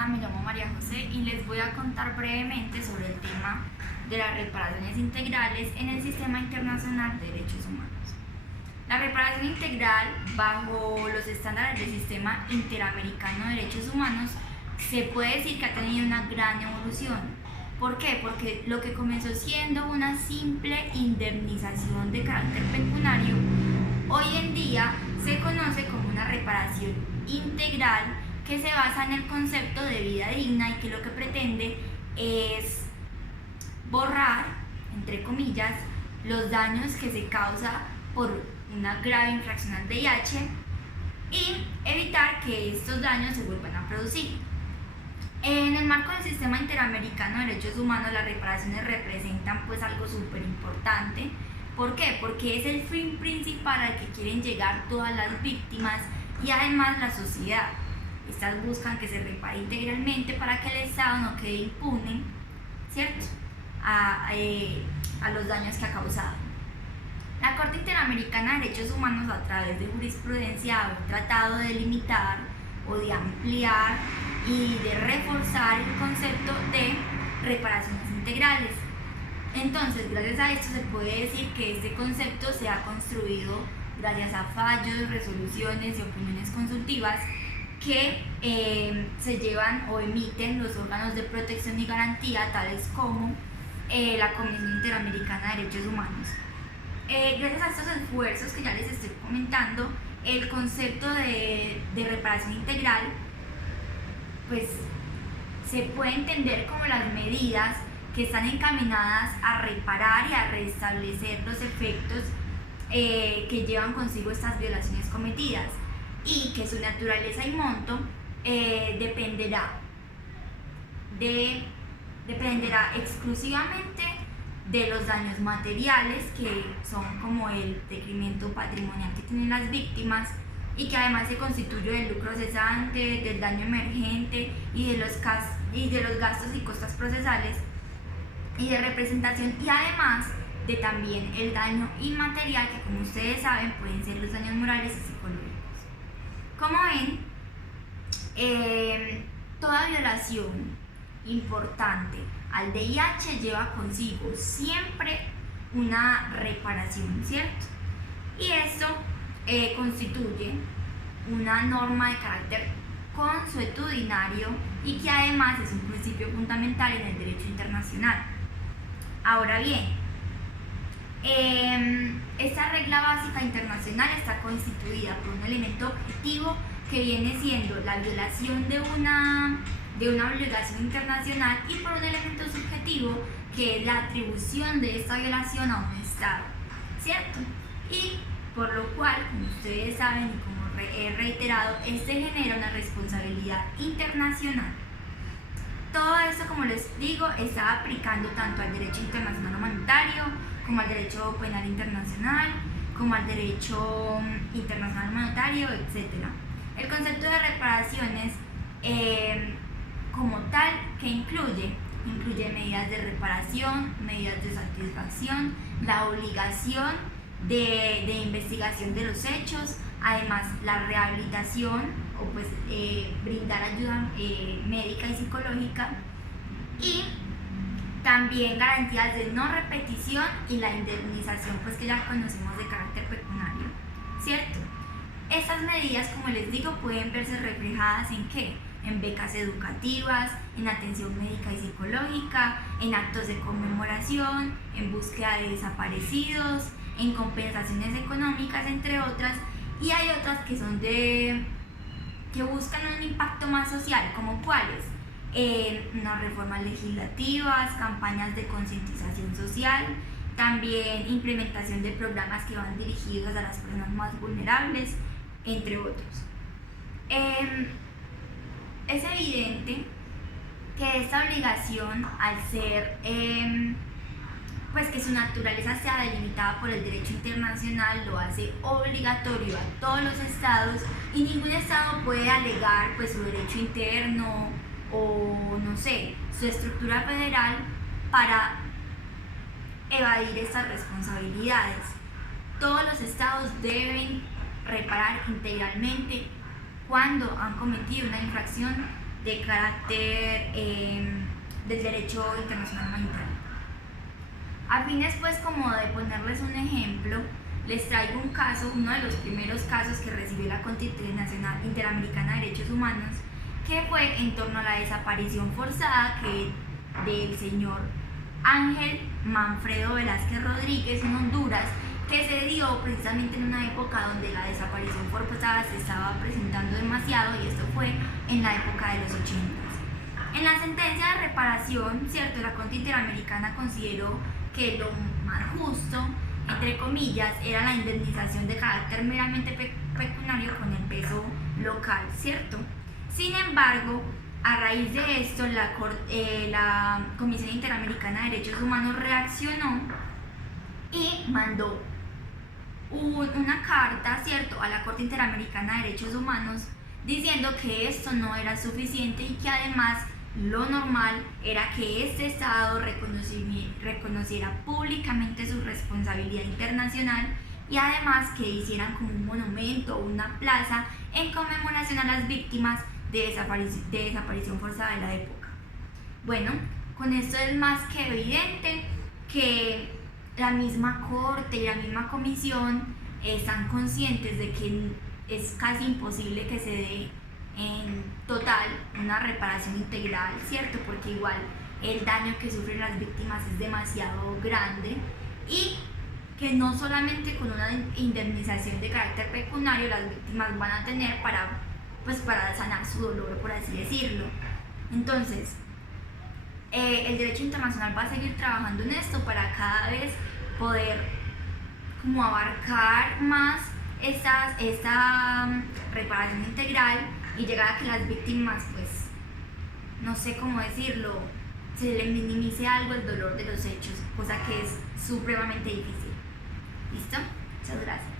Hola, me llamo María José y les voy a contar brevemente sobre el tema de las reparaciones integrales en el Sistema Internacional de Derechos Humanos. La reparación integral, bajo los estándares del Sistema Interamericano de Derechos Humanos, se puede decir que ha tenido una gran evolución. ¿Por qué? Porque lo que comenzó siendo una simple indemnización de carácter pecuniario, hoy en día se conoce como una reparación integral que se basa en el concepto de vida digna y que lo que pretende es borrar, entre comillas, los daños que se causa por una grave infracción al VIH y evitar que estos daños se vuelvan a producir. En el marco del Sistema Interamericano de Derechos Humanos, las reparaciones representan pues algo súper importante. ¿Por qué? Porque es el fin principal al que quieren llegar todas las víctimas y además la sociedad. Estas buscan que se repare integralmente para que el Estado no quede impune, ¿cierto?, a los daños que ha causado. La Corte Interamericana de Derechos Humanos, a través de jurisprudencia, ha tratado de limitar o de ampliar y de reforzar el concepto de reparaciones integrales. Entonces, gracias a esto se puede decir que este concepto se ha construido gracias a fallos, resoluciones y opiniones consultivas que se llevan o emiten los órganos de protección y garantía, tales como la Comisión Interamericana de Derechos Humanos. Gracias a estos esfuerzos que ya les estoy comentando, el concepto de reparación integral pues se puede entender como las medidas que están encaminadas a reparar y a restablecer los efectos que llevan consigo estas violaciones cometidas, y que su naturaleza y monto dependerá exclusivamente de los daños materiales, que son como el decremento patrimonial que tienen las víctimas, y que además se constituye del lucro cesante, del daño emergente y de los gastos y costas procesales y de representación, y además de también el daño inmaterial, que como ustedes saben pueden ser los daños morales y psicológicos. Como ven, toda violación importante al VIH lleva consigo siempre una reparación, ¿cierto? Y esto constituye una norma de carácter consuetudinario y que además es un principio fundamental en el derecho internacional. Ahora bien, esta regla básica internacional está constituida por un elemento objetivo que viene siendo la violación de una obligación internacional, y por un elemento subjetivo que es la atribución de esta violación a un Estado, ¿cierto? Y por lo cual, como ustedes saben y como he reiterado, este genera una responsabilidad internacional. Todo esto, como les digo, está aplicando tanto al derecho internacional humanitario, como al derecho penal internacional, como al derecho internacional humanitario, etc. El concepto de reparaciones como tal, que incluye medidas de reparación, medidas de satisfacción, la obligación de investigación de los hechos, además la rehabilitación o pues brindar ayuda médica y psicológica, y también garantías de no repetición y la indemnización pues que ya conocemos de carácter pecuniario, ¿cierto? Estas medidas, como les digo, pueden verse reflejadas en ¿qué? En becas educativas, en atención médica y psicológica, en actos de conmemoración, en búsqueda de desaparecidos, en compensaciones económicas, entre otras, y hay otras que son que buscan un impacto más social, como cuáles, unas reformas legislativas, campañas de concientización social, también implementación de programas que van dirigidos a las personas más vulnerables, entre otros. Es evidente que esta obligación, al ser pues que su naturaleza sea delimitada por el derecho internacional, lo hace obligatorio a todos los estados, y ningún estado puede alegar pues su derecho interno o no sé, su estructura federal para evadir estas responsabilidades. Todos los estados deben reparar integralmente cuando han cometido una infracción de carácter del derecho internacional humanitario. A fines pues como de ponerles un ejemplo, les traigo un caso, uno de los primeros casos que recibió la Corte Interamericana de Derechos Humanos, que fue en torno a la desaparición forzada del señor Ángel Manfredo Velázquez Rodríguez en Honduras, que se dio precisamente en una época donde la desaparición forzada se estaba presentando demasiado, y esto fue en la época de los 80. En la sentencia de reparación, ¿cierto?, la Corte Interamericana consideró que lo más justo, entre comillas, era la indemnización de carácter meramente pecuniario con el peso local, ¿cierto? Sin embargo, a raíz de esto, la Comisión Interamericana de Derechos Humanos reaccionó y mandó una carta, ¿cierto?, a la Corte Interamericana de Derechos Humanos diciendo que esto no era suficiente y que además lo normal era que este Estado reconociera públicamente su responsabilidad internacional y además que hicieran como un monumento o una plaza en conmemoración a las víctimas de desaparición forzada de la época. Bueno, con esto es más que evidente que la misma Corte y la misma Comisión están conscientes de que es casi imposible que se dé en total una reparación integral, ¿cierto? Porque igual el daño que sufren las víctimas es demasiado grande, y que no solamente con una indemnización de carácter pecuniario las víctimas van a tener para sanar su dolor, por así decirlo. Entonces, el derecho internacional va a seguir trabajando en esto para cada vez poder como abarcar más esta reparación integral y llegar a que las víctimas, pues, no sé cómo decirlo, se le minimice algo el dolor de los hechos, cosa que es supremamente difícil. ¿Listo? Muchas gracias.